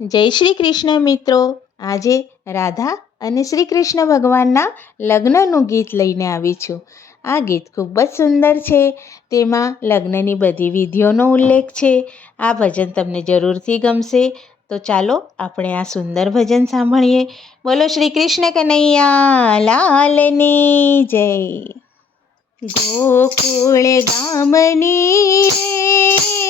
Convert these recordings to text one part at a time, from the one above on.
જય શ્રી કૃષ્ણ મિત્રો. આજે રાધા અને શ્રી કૃષ્ણ ભગવાનના લગ્નનું ગીત લઈને આવી છું. આ ગીત ખૂબ જ સુંદર છે. તેમાં લગ્નની બધી વિધિઓનો ઉલ્લેખ છે. આ ભજન તમને જરૂરથી ગમશે. તો ચાલો આપણે આ સુંદર ભજન સાંભળીએ. બોલો શ્રી કૃષ્ણ કનૈયા, લાલની જય. ગોકુળ ગામની રે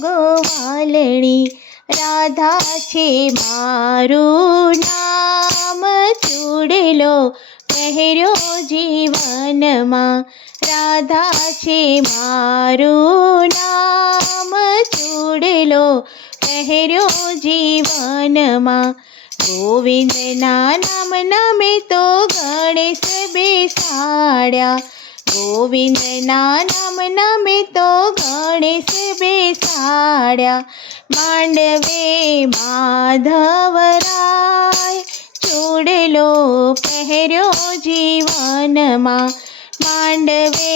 ગોવાલણી. રાધા છે મારું નામ. ચૂડેલો પહેર્યો જીવનમાં. રાધા છે મારું નામ. ચૂડેલો પહેર્યો જીવનમાં. ગોવિંદના નામના મેં તો ગણેશ બેસાડ્યા. ગોવિંદના નામના મેં તો બેસાડ્યા માંડવે માધવરાય ચૂડલો પહેર્યો જીવનમાં માંડવે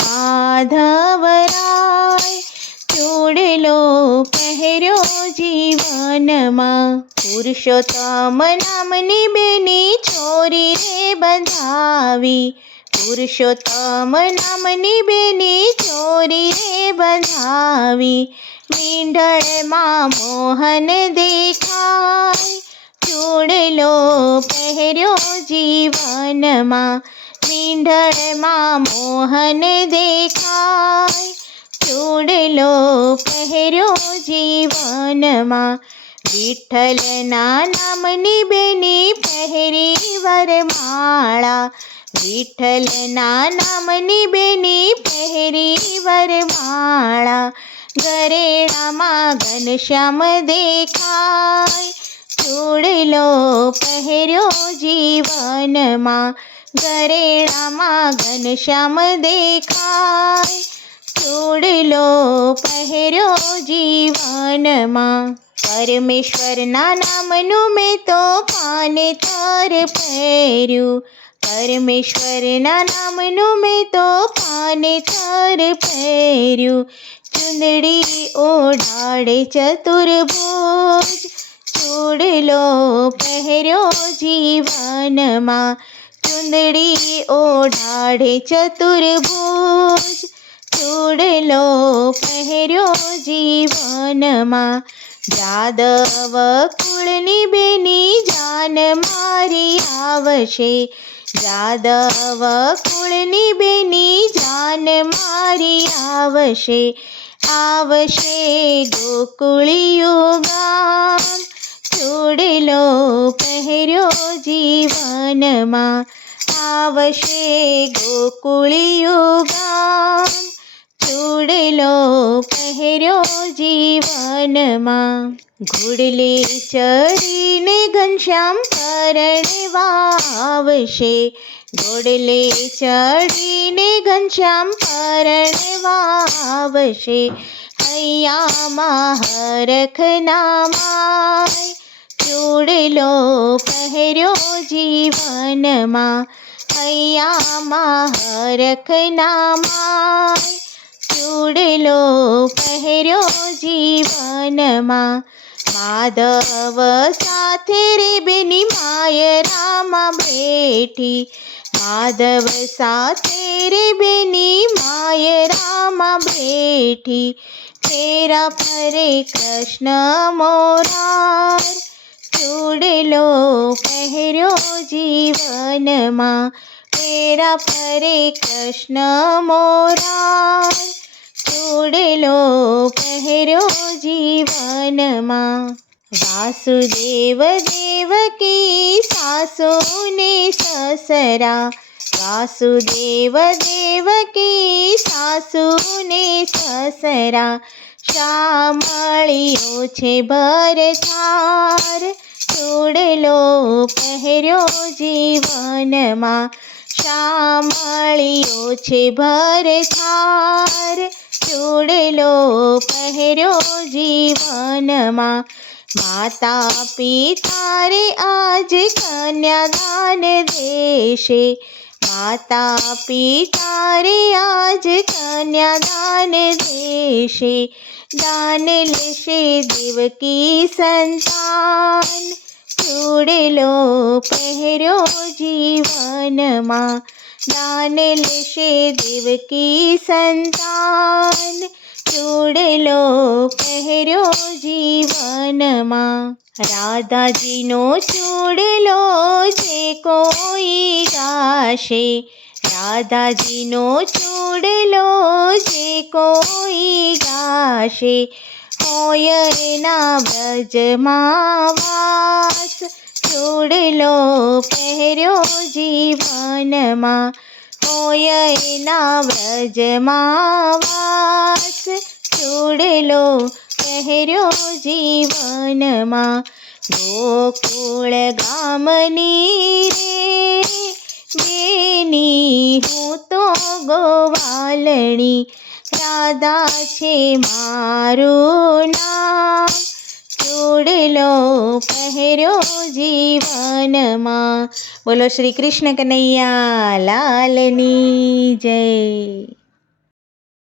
માધવરાય ચૂડલો પહેર્યો જીવનમાં પુરુષોત્તમ નામની બેની છોરી રે બંધાવી પુરુષોત્તમ નામની બેની ચોરી રે બંધાવી. મીંઢળમાં મોહન દેખાય. ચૂડલો પહેર્યો જીવનમાં. મીંઢળમાં મોહન દેખાય. ચૂડલો પહેર્યો જીવનમાં. વિઠ્ઠલના નામની બેની પહેરી વરમાળા. વિઠ્ઠલના નામની બેની પહેરી વરમાળા ગરેડામાં ઘનશ્યામ દેખાય. ચૂડલો પહેર્યો જીવનમાં ગરેડામાં ઘનશ્યામ દેખાય. ચૂડલો પહેર્યો જીવનમાં, પરમેશ્વરના નામનું મેં તો પાને તાર પહેર્યું. પરમેશ્વરના નામનું મેં તો પાને થર પહેર્યું. ચુંદડી ઓઢાડે ચતુર્ભુજ છોડલો પહેર્યો જીવનમાં. ચુંદડી ઓઢાડે ચતુર્ભુજ છોડલો પહેર્યો જીવનમાં. જાદવ કુળની બેની જાન મારી આવશે. જાદવ કુળની બેની જાન મારી આવશે આવશે ગોકુળિયો ગામ. ચૂડલો પહેર્યો જીવનમાં, આવશે ગોકુળિયો ગામ. ચૂડલો પહેર્યો જીવનમાં. ઘોડલે ચડીને ઘનશ્યામ પરણવા આવશે ઘોડલે ચડીને ઘનશ્યામ પરણવા આવશે હૈયામાં હરખનામાય ચૂડલો પહેર્યો જીવનમાં. હૈયામાં હરખના માય ચૂડલો પહેર્યો જીવનમાં માધવ સાથે રે બેની માય રામા બેઠી માધવ સાથે રે બેની માય રામા બેઠી ફેરા ફરે કૃષ્ણ મોરાર ચૂડલો પહેર્યો જીવનમાં ફેરા ફરે કૃષ્ણ મોરાર ચૂડલો પહેરો જીવનમાં. વાસુદેવ દેવકી સાસુને સસરા. વાસુદેવ દેવકી સાસુને સસરા. શામળીઓ છે ભરથાર. ચૂડલો પહેર્યો જીવનમાં. શામળીઓ છે ભરથાર. ચૂડલો પહેર્યો જીવનમાં. માતા પિતા રે આજ કન્યાદાન દેશે. માતા પિતા રે આજ કન્યાદાન દેશે. દાન લેશે દેવકી સંતાન. ચૂડેલો પહેર્યો જીવનમાં. દાન લેશે દેવકી સંતાન. ચૂડેલો પહેર્યો જીવનમાં. રાધાજીનો ચૂડેલો જે કોઈ ગાશે. રાધાજીનો ચૂડેલો જે કોઈ ગાશે. હોય ના વ્રજમાં વાસ. ચૂડેલો પહેર્યો જીવનમાં. હોય એના વ્રજમાં વાસ. પહેર્યો જીવનમાં. ગોકુળ ગામની રે, બેની હું તો ગોવાલણી. રાધા છે મારું નામ. ચૂડેલો પહેર્યો જીવનમાં. બોલો શ્રી કૃષ્ણ કનૈયા લાલની જય.